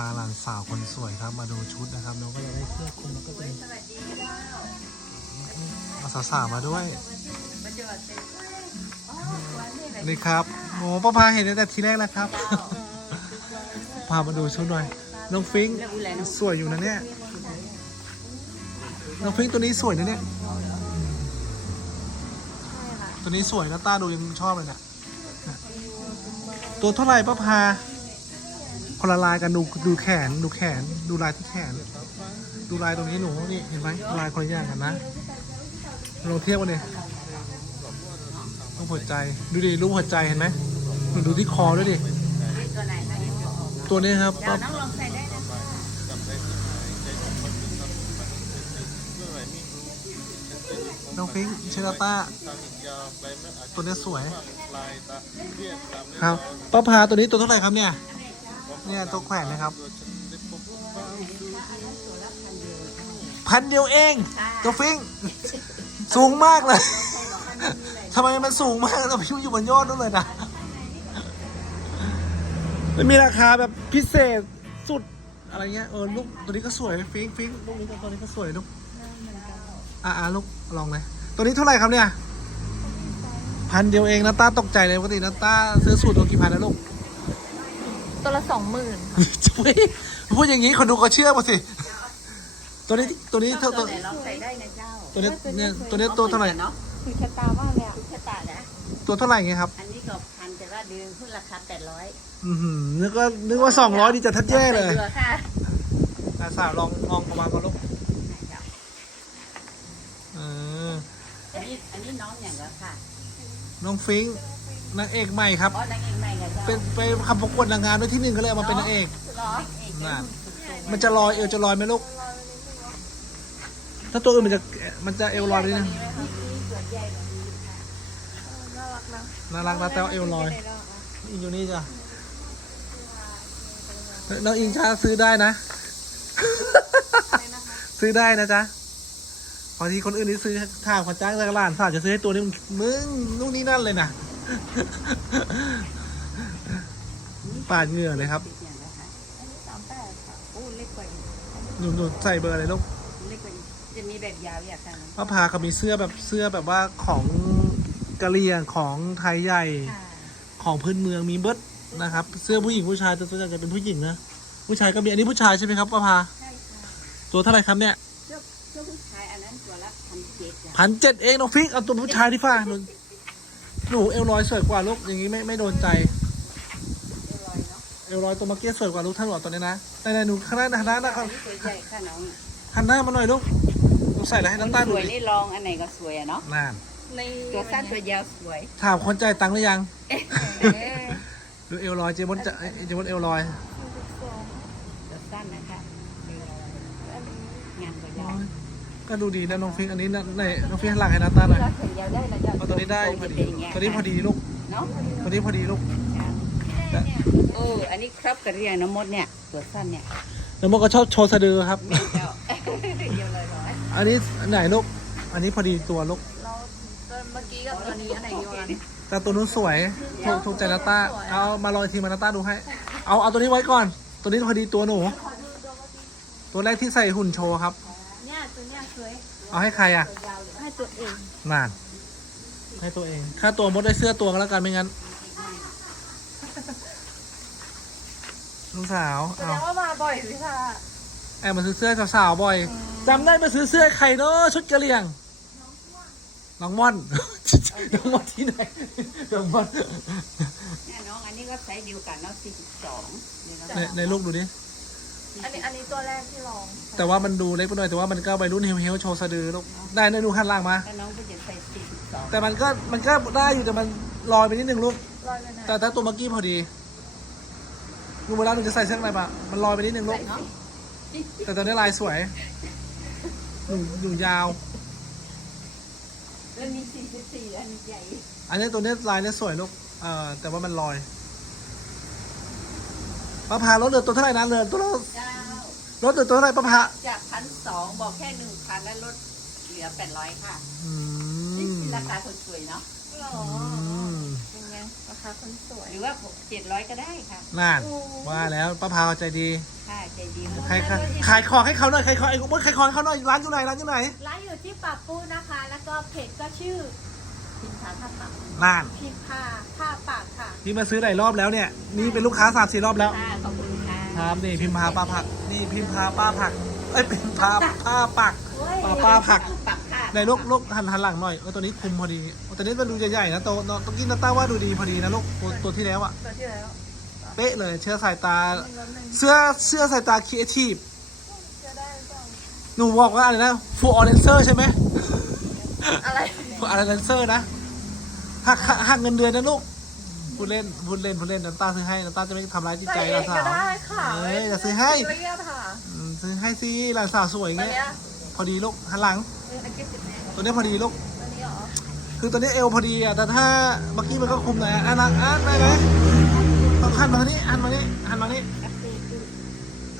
าหลานสาวคนสวยครับมาดูชุดนะครับน้องก็จะได้เสื้อคลุมแล้วก็เป็นสวัสดีเจ้าเอาสาวๆมาด้วย มาจอดเป็นอ๋อวันนี้อะไรนี่ครับโอ้ป้าพาเห็นตั้งแต่ทีแรกแล้วครับ พามาดูชุดหน่อย น้องฟิงค์สวยอยู่นะเนี่ย น้องฟิงค์ตัวนี้สวยนะเนี่ย ตัวนี้สวยนะต้าดูยังชอบเลยเนี่ย ตัวเท่าไหร่ป้าพา คนละลายกันดูดูแขนดูแขนดูลายที่แขน ดูลายตรงนี้หนูนี่เห็นไหมลายคนละอย่างกันนะลองเทียบกันเลยรูปหัวใจดูดิรูปหัวใจเห็นไหมหนูดูที่คอด้วยดิตัวนี้ครับเดี๋ยวน้องลองใส่ได้นะน้องฟิงค์เชลต้าตัวนี้สวย ครับป้าพาตัวนี้ตัวเท่าไหร่ครับเนี่ย เนี่ยตัวแขวนนะครับ พันเดียวเอง ตัวฟิงค์สูงมากเลยทำไมมันสูงมากเราพิมอยู่บนยอดนู่นเลยนะมันมีราคาแบบพิเศษสุดอะไรเงี้ยเออลูกตัวนี้ก็สวยฟิงค์ฟิงค์ลูกนี้ก็ตัวนี้ก็สวยลูกอ่าอ่าลูกลองเลย ตัวนี้เท่าไหร่ครับเนี่ยพันเดียวเองนะต้าตกใจเลยปกตินะต้าซื้อสูตรตัวกี่พันนะลูกตัว ละสองหมื่นจุ๊ยพูดอย่างนี้คนดูก็เชื่อหมดสิ ตัวนี้ตัวนี้เท่าตัตัววไหนลองใส่ได้นะเจ้า ตัวนี้เนี่ยตัวนี้ตัวเท่าไหร่เนาะคือชะตามากเลยอะทุกชะตานะตัวเท่าไหร่เงี้ยครับ อันนี้ก็พันแต่ว่าเดือนขึ้นราคาแปดร้อยอือหือนึกว่านึกว่าสองร้อยดีจะทัดแย่เลยค่ะอะสาวลองลองประมาณก่อนลูกเอออันนี้อันนี้น้องอย่างแล้วค่ะ น้องฟิงค์ นางเอกใหม่ครับ อ๋อนางเอกใหม่กับเจ้าเป็นไปคำประกวดนางงามด้วยที่หนึ่งก็เลยเอามาเป็นนางเอกเหรอน่ะมันจะลอยเอวจะลอยไหมลูก ถ้าตัวอื่นมันจะมันจะเอวลอยนิดนึงน่ารักนะน่ารักนะแต่ว่าเอวลอยอิงอยู่นี่จ้ะน้องอิงจ้าซื้อได้นะ ซื้อได้นะจ๊ะพอทีคนอื่นนี่ซื้อถามคนจ้างจากร้านสาวจะซื้อให้ตัวนี้มึงมึงนู่นนี่นั่นเลยนะ ปาดเหงื่อเลยครับสามแปดค่ะโอ้เล็กกว่าอีกหนูหนูใส่เบอร์อะไรลูกเล็กกว่าอีกจะมีแบบยาวอย่างค่ะป้าพาเขามีเสื้อแบบเสื้อแบบว่าของกะเหรี่ยงของไทยใหญ่ค่ะของพื้นเมืองมีเบิร์ดนะครับ เสื้อผู้หญิงผู้ชายแต่ส่วนใหญ่จะเป็นผู้หญิงนะผู้ชายก็มีอันนี้ผู้ชายใช่ไหมครับป้าพาใช่ค่ะตัวเท่าไหร่ครับเนี่ยเจ้าเจ้าผู้ชายอันนั้นตัวละพันเจ็ดจ้ะพันเจ็ดเองน้องฟิกเอาตัวผู้ชายที่ฟ้าหนู หนูเอลลอยสวยกว่าลูกอย่างนี้ไม่ไม่โดนใจเรียบร้อยเนาะเอลลอยตัวเมื่อกี้สวยกว่าลูกท่านหลอดตัวนี้นะแต่ในหนูข้างหน้าหันหน้าหน้าอันนี้ตัวใหญ่ค่ะน้องหันหน้ามาหน่อยลูกหนูใส่อะไรให้น้ำตาลสดูวยดินี่ลองอันไหนก็สวยอะเนาะน่านในตัวสั้นตัวยาวสวยถามคนใจายตังค์หรือยัง เอ๊ะดูเอลลอยเจมส์จะเจมส์เอลลอย ตัวสั้นนะคะงานตัวยาว ก็ดูดีนะน้องฟิกอันนี้นะไหนน้องฟิกหันหลังให้น้ำตาลหน่อยเราแขนยาวได้นะจ๊ะเอาตัวนี้ได้พอดีตัวนี้พอดีลูกเนาะตัวนี้พอดีลูกโอ้อันนี้ครับกระเรียงน้ำมดเนี่ยตัวสั้นเนี่ยแล้วมันก็ชอบโชว์สะดือครับแม่เจ้าเดียวเลยร้อยอันนี้อันไหนลูกอันนี้พอดีตัวลูกเราตัวเมื่อกี้กับตัวนี้อันไหนดีกว่ากันแต่ตัวนู้นสวยถูกถูกใจนาต้าเอามาลอยทีมานาต้าดูให้ เอาเอาตัวนี้ไว้ก่อน ตัวนี้พอดีตัวหนูตัวแรกที่ใส่หุ่นโชว์ครับเนี่ยตั วเนี้ยสวยเอาให้ใครอะ ให้ตัวเองนาน ให้ตัวเอง ค่าตัวมดได้เสื้อตัวก็แล้วกันไม่งั้นลูกสาวแสดเอางว่ามาบ่อยสิค่ะแอบมาซื้อเสื้อสาวๆบ่อยจำได้มาซื้อเสื้อใครเนาะชุดกะเหรี่ยง น้องม่อน น้องม่อนที่ไหน น้องม่อนเนี่ยน้องอันนี้ก็ไซส์เดียวกันเนาะสี่สิบสองในในลูกดูดิ อันนี้อันนี้ตัวแรกที่ลองแต่ว่ามันดูเล็กไปหน่อยแต่ว่ามันก็วัยรุ่นเฮลเฮลโชว์สะดือลูกได้ในดูขั้นล่างมาถ้าน้องก็จะใส่สี่สิบสองแต่มันก็มันก็ได้อยู่แต่มันลอยไปนิดนึงลูก ลอยไปไหนแต่ถ้าตัวเมื่อกี้พอดีลูกเวลาหนูจะใส่เสื้ออะไรปะมันลอยไปนิดนึงลูกเนาะแต่ตอนนี้ลายสวยหนุ่มหนุ่มยาว แล้วมีสี่สิบสี่อันใหญ่ อันนี้ตัวนี้ลายเนี้สวยลูก เอ่อแต่ว่ามันลอย ป้าพารถเหลือตัวเท่าไหร่นะเหลือตัวละเจ้ารถเหลือตัวเท่าไหร่ป้าพาจากพันสองบอกแค่หนึ่งพันแล้วลดเหลือแปดร้อยค่ะ อืนี่มคือราคาคนสวยเนาะหรออืมเป็นไงราคาคนสวยหรือว่าเจ็ดร้อยก็ได้ค่ะน่านว่าแล้วป้าพาใจดีค่ะใจดีมากใครขายขายของให้เขาหน่อยขายของไอ้มดขายของให้เขาหน่อยร้านอยู่ไหนร้านอยู่ไหนร้านอยู่ที่ปากปูนะคะ แล้วก็เพจก็ชื่อพิมพ์ถามถ้าปักร้านพิมพ์ผ้าผ้าปากค่ะพี่มาซื้อหลายรอบแล้วเนี่ยนี่เป็นลูกค้าสามสี่รอบแล้ว ค่ะขอบ คุณค่ะครับนี่พิมพ์พาป้าผัก นี่พิมพ์พาป้าผัก เอ้ยพิมพ์พาป้าปักป้าป้าผักปักค่ะในลูกลูกหันหันหลังหน่อยเออตัวนี้คุมพอดีตัวนี้มันดูใหญ่ๆนะโตโตตัวกินนาต้าว่าดูดีพอดีนะลูกตัวตัวที่แล้วอะตัวที่แล้วเป๊ะเลยเชื่อสายตา เสื้อเสื้อสายตาครีเอทีฟจะได้เปล่าหนูบอกว่าอะไรนะฟูออเรนเซอร์ใช่ไหมอะไรฟูออเรนเซอร์นะหักหักหักเงินเดือนนะลูก พูดเล่นพูดเล่นพูดเล่นน้ำตาซื้อให้น้ำตาจะไม่ทำร้ายจิตใจใส่เอหลานงสาก็วได้ค่ะเอ้ยจะซื้อให้เรียกค่ะอืมซื้อให้สิหลานสาวสวยตัวเงี้ยเนี้ยพอดีลูกหันหลังเอออันที่สิบเนี่ยตัวเนี้ยพอดีลูกตัวนี้เหรอคือตัวนี้เอวพอดีอะแต่ถ้าเมื่อกี้มันก็คุมหน่อยอะอะนักอะได้ไหมต้องหันมาทางนี้หันมานี้หันมานี้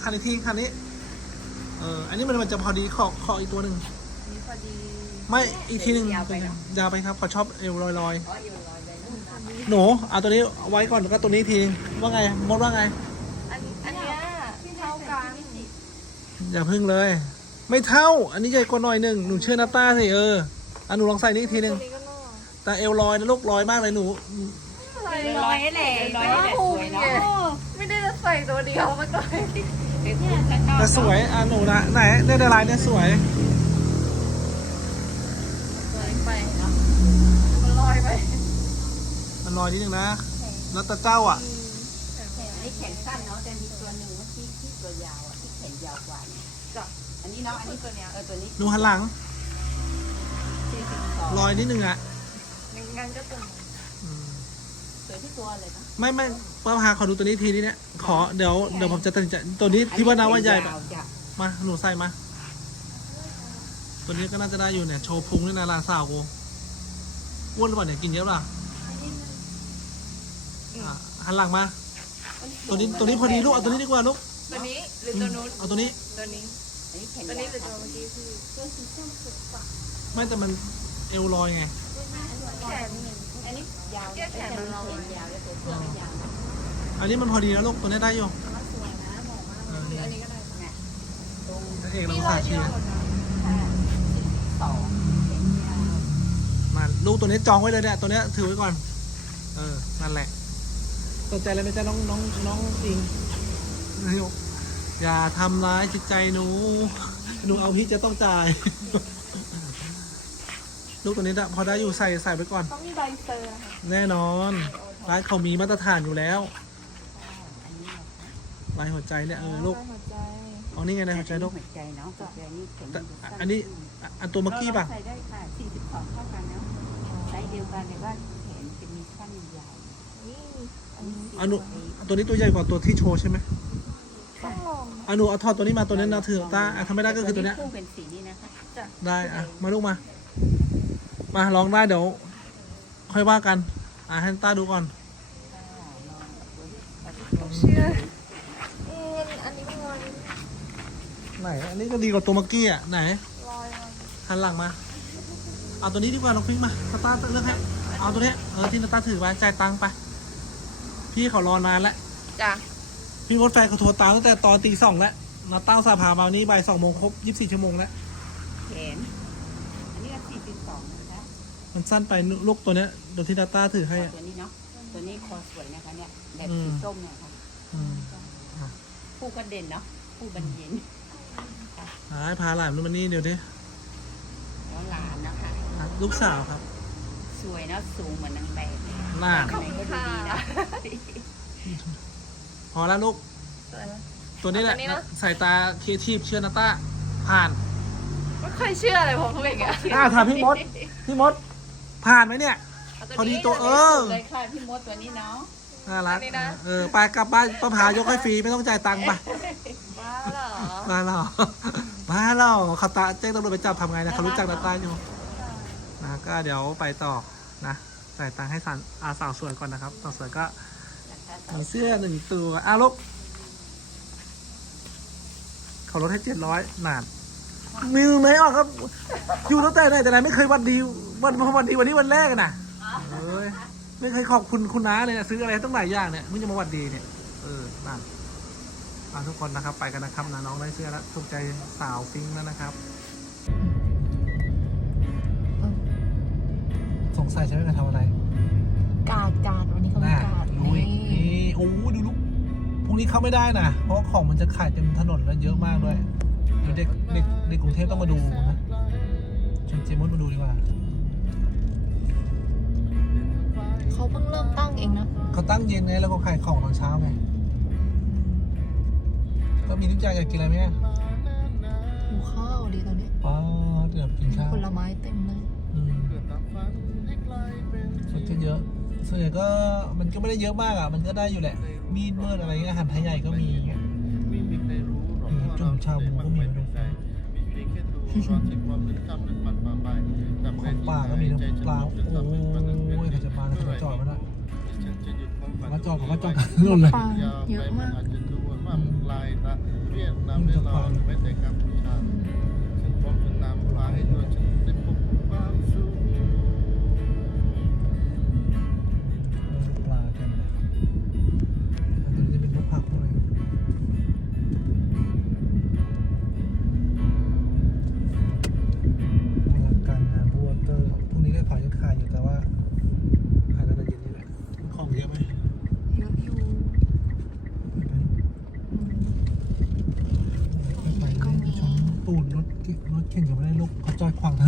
หันอีกทีหันนี้เอออันนี้มันมันจะพอดีขอขออีกตัวหนึ่งนี่พอดีไม่อีกทีหนึ่งยาวไปเนอะยาวไปครับเขาชอบเอวลอยอ๋ออยู่ หนูเอาตัวนี้ไว้ก่อนแล้วก็ตัวนี้อีกทีว่าไงมดว่าไง อันอันเนี้ยเท่ากันอย่าพึ่งเลย ไม่เท่า อันนี้ใหญ่กว่าหน่อยหนึ่งหนูเชื่อนาต้าสิเอออันหนูลองใส่นี่อีกทีหนึ่งตัวนี้ก็น่าแต่เอวลอยนะลูกลอยมากเลยหนูรอยให้แหละรอยให้แหละสวยเนาะไม่ได้จะใส่ตัวเดียวมาก่อนเดี๋ยวเนี่ยฉันชอบแต่สวยอะหนูนะไหนเนี่ยในลายเนี่ยสวยสวยไปมันลอยไป มันลอยนิดนึงนะ แล้วแต่เจ้าอะอันนี้แขนสั้นเนาะแต่มีตัวหนึ่งที่ที่ตัวยาวอะที่แขนยาวกว่าเนี่ยจ้ะ อันนี้เนาะอันนี้ตัวเนี้ยเออตัวนี้หนูหันหลัง สี่สิบสองลอยนิดนึงอะงั้นก็ตัวนี้อืมสวยที่ตัวเลยนะไม่ไม่ป้าพาขอดูตัวนี้ทีนี้เนี่ย ขอเดี๋ยวเดี๋ยวผมจะตัดสินใจตัวนี้ที่ว่านาว่าใหญ่ปะยาวจ้ะมาหนูใส่มา ตัวนี้ก็น่าจะได้อยู่เนี่ย โชว์พุงด้วยนะหลานสาวกูอ้วนหรือเปล่าเนี่ยกินเยอะเปล่าอะ หันหลังมา ตัวนี้ตัวนี้พอดีลูกเอาตัวนี้ดีกว่าลูกตัวนี้หรือตัวนู้นเอาตัวนี้ตัวนี้อันนี้แขนตัวยานี้วหรือตัวเมื่อกี้พี่ตัวสีส้มสุดกว่าไม่แต่มันเอวลอยไงแขนอันนี้ยาวแก้แขนมันเราแขนยาวแล้วตัวเสื้อไม่ยาวอันนี้มันพอดีแล้วลูกตัวนี้ได้อยู่สวยนะเหมาะมากเออหรืออันนี้ก็ได้เนี่ยตรงพระเอกเรามีรสาอยเชีเดียยวร์หมดนะค่ะสองแขนยาวมาลูกตัวนี้จองไว้เลยเนี่ยตัวนี้ถือไว้ก่อน เออนั่นแหละ สนใจอะไรไหมจ๊ะน้องน้องน้องอิงอย่าทำร้ายจิตใจหนู หนูเอาพี่จะต้องจ่าย ลูกตัวนี้นะพอได้อยู่ใส่ใส่ไว้ก่อน ต้องมีใบเซอร์นะคะแน่นอน ร้านเขามีมาตรฐานอยู่แล้วลายหัวใจเนี่ยเออลูก หัวใจเอานี่ไงลายหัวใจลูก หัวใจเนาะหัวใจนี่แขนแต่ยู่สั้อันนี้อะอันตัวเมื่อกี้ป่ะใส่ได้ค่ะ42เท่ากันเนาะไซส์เดียวกันแต่ว่าแขนจะมีขั้นใหญ่ นี่ อันนี้อันนูตัวนี้ตัวใหญ่กว่าตัวที่โชว์ใช่ไหมต้องลองนะอันนูเอาทอดตัวนี้มาตัวนี้นะถือตาอะทำไม่ได้ก็คือตัวเนี้ย คู่เป็นสีนี้นะคะ จ้ะได้อะมาลูกมา มาลองได้เดี๋ยว ค่อยว่ากัน อะให้ต้าดูก่อน เชื่ออืมอันนี้มันลอยไหน อันนี้ก็ดีกว่าตัวเมื่อกี้อะไหนลอยลอยหันหลังมา เอาตัวนี้ดีกว่าน้องฟิงมาตาต้าเลือกให้ เอาตัวเนี้ยเออที่นาต้าถือไว้จ่ายตังค์ไป พี่เขารอนานแล้ว จ้ะพี่รถไฟเขาโทรตามตั้งแต่ตอนตีสองแล้วนาต้าสาพามาวันนี้บ่ายสองโมงครบยี่สิบสี่ชั่วโมงแล้วแขนอันนี้ก็42นะคะมันสั้นไปลูกตัวเนี้ยเดี๋ยวที่นาต้าถือให้อะ ตัวนี้เนาะ ตัวนี้คอสวยนะคะเนี่ยแบบอืสีมส้มเนี่ยค่ะอืมคู่ก็เด่นเนาะคู่บันเย็นหาให้พาหลานมันมานี่เดี๋ยวดิแล้วหลานนะคะอะลูกสาวครับ สวยเนาะสูงเหมือนนางแบบหน้าไหนก็ดูดีนะพอแล้วลูกสวยไหมตัวนี้แหละตัวนี้นะ สายตาครีเอทีฟเชื่อนาต้า ผ่าน ไม่ค่อยเชื่อเลยผมเขาเป็นอย่างเงี้ยอ่าถามพี่มด พี่มด ผ่านไหมเนี่ยเาพอดีตัวเออ เลยค่ะพี่มดตัวนี้เนาะน่ารักอันนี้นะเออ ไปกลับบ้านป้าพายกให้ฟรีไม่ต้องจ่ายตังค์ไป บ้าเหรอ มาแล้วมาแล้วเขาตาแจ้งตำรวจไปจับทำไงนะเขารู้จักนาต้าอยู่ นะก็เดี๋ยวไปต่อนะจ่ายตังค์ให้สาวอาสาวสวยก่อนนะครับสาวสวยก็มีเสื้อหนึ่งตัวอะลูกเขาลดให้เจ็ดร้อยนานมีไหนออกครับ อยู่ตั้งแต่ไหนแต่ไหนไม่เคยวันดีวันวันดีวันนี้วันแรกนะเอ้ยไม่เคยขอบคุณคุณน้าเลยนะซื้ออะไรตั้งหลายอย่างเนี่ยมึงจะมาวันดีเนี่ยเออนั่นไปาทุกคนนะครับไปกันนะครับนะน้องได้เสื้อแล้วถูกใจสาวฟิงแล้วนะครับ งสัยใช่ไหมจะทำอะไรกาดกาดวันนี้เขามีน่ากาดดูอีกนี่โอ้โหดูลูกพรุ่งนี้เข้าไม่ได้นะ เพราะว่าของมันจะขายเต็มถนนแล้วเยอะมากด้วยเดี๋ยวเด็กเด็กเด็กกรุงเทพต้องมาดูนะชวนเจมส์มาดูดีกว่าเขาเพิ่งเริ่มตั้งเองนะเขาตั้งเย็นไงแล้วก็ขายของตอนเช้าไงก็มีทุกอย่างอยากกินอะไรไหมอะหูข้าวดีตอนนี้อ๋อเดี๋ยวกินข้าวผลไม้เต็มเลยอืม คนก็เยอะ ส่วนใหญ่ก็มันก็ไม่ได้เยอะมากอะ มันก็ได้อยู่แหละ มีดเมิดอะไรเงี้ยอาหารไทยใหญ่ก็มีอย่างเงี้ย ไม่มีใครรู้หรอกอืมว่าจุ่มชาบูก็มีเป็นใจมีเพียงแค่ดูรอที่ความเป็นธรรมนั้นมันป่าไปแต่ของป่าก็มีทั้งปลาโอ้ยเขาจะมาแล้วเขาจะจอดมาแล้วฉันจะหยุดความฝันมาจอดกับมาจอดกันนู่นเลยปลาเยอะมากอาจจะดูว่ามันลายตะเวียดนามได้รอแม้แต่กัมพูชาฉันพร้อมจะนำพาให้ตัวฉัน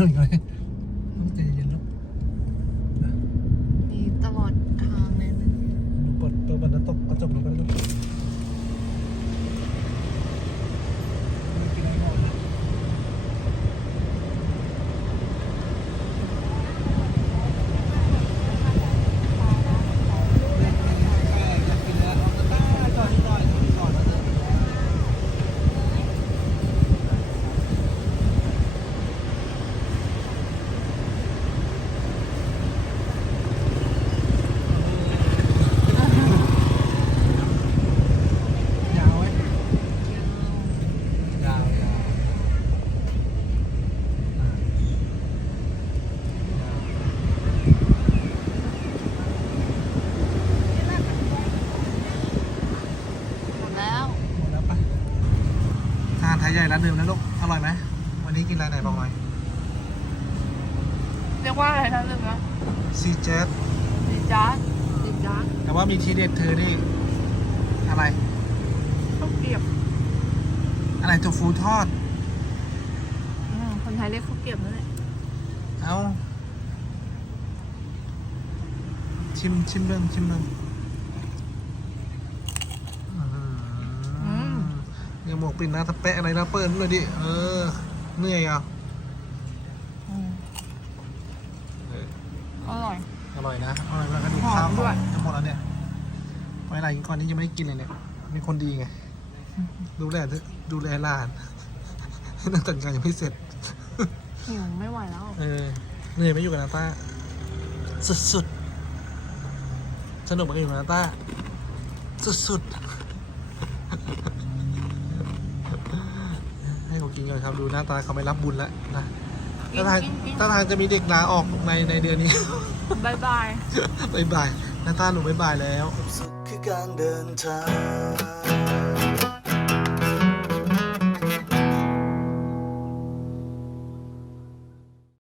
อดขวางถนนอยู่เลยต้องใจเย็นๆลูกมีตลอดทางเลยนะดูเปิดเปิดบรรทัดตกกระจกรถก็ได้ลูกไม่กินอะไรก่อนนะอยากกินแล้วเอาแต่ได้จอดที่หน่อยจอดที่ก่อนนะเถอะยาวไหมยาวยาวอะยาว หมดแล้ว หมดแล้วปะทานไทยให ญ่ร้านเดิมนะลูก อร่อยไหม วันนี้กินอะไรไหนบอกหน่อยเรียกว่าอะไรนะลืมนะซีเจสดิจ้าดิจ้าแต่ว่ามีทีเด็ดเธอนี่อะไร ข้าวเกรียบอะไรตัวฟูทอด อืมคนไทยเรียกข้าวเกรียบนั่นแหละเอาชิมชิมเริ่มชิมเริ่มอืม เนี่ยหมวกปิดหน้าตะแปะอะไรนะเปิดหน่อยดิ เออ เหนื่อยอะอืมเอออร่อย อร่อยนะ อร่อยแล้วก็ดูหอมข้าวด้วย จะหมดแล้วเนี่ยไว้อะไรกินก่อนนี้ยังไม่ได้กินเลยเนี่ย มีคนดีไง ดูแลดูแลหลานนั่งแต่งงานยังไม่เสร็จ หิวไม่ไหวแล้ว เออ เหนื่อยไหม่อยู่กับนาต้า สุดๆ สนุกไหมอยู่กับนาต้า สุดๆให้เขา กินก่อนครับ ดูหน้าตาเขาไม่รับบุญแล้วนะถ้าทางกินกิน ถ้าทางจะมีเด็กลาออกในในเดือนนี้ บายบาย บายบายนาต้าหนูบายบายแล้วสุขคือการเดินทาง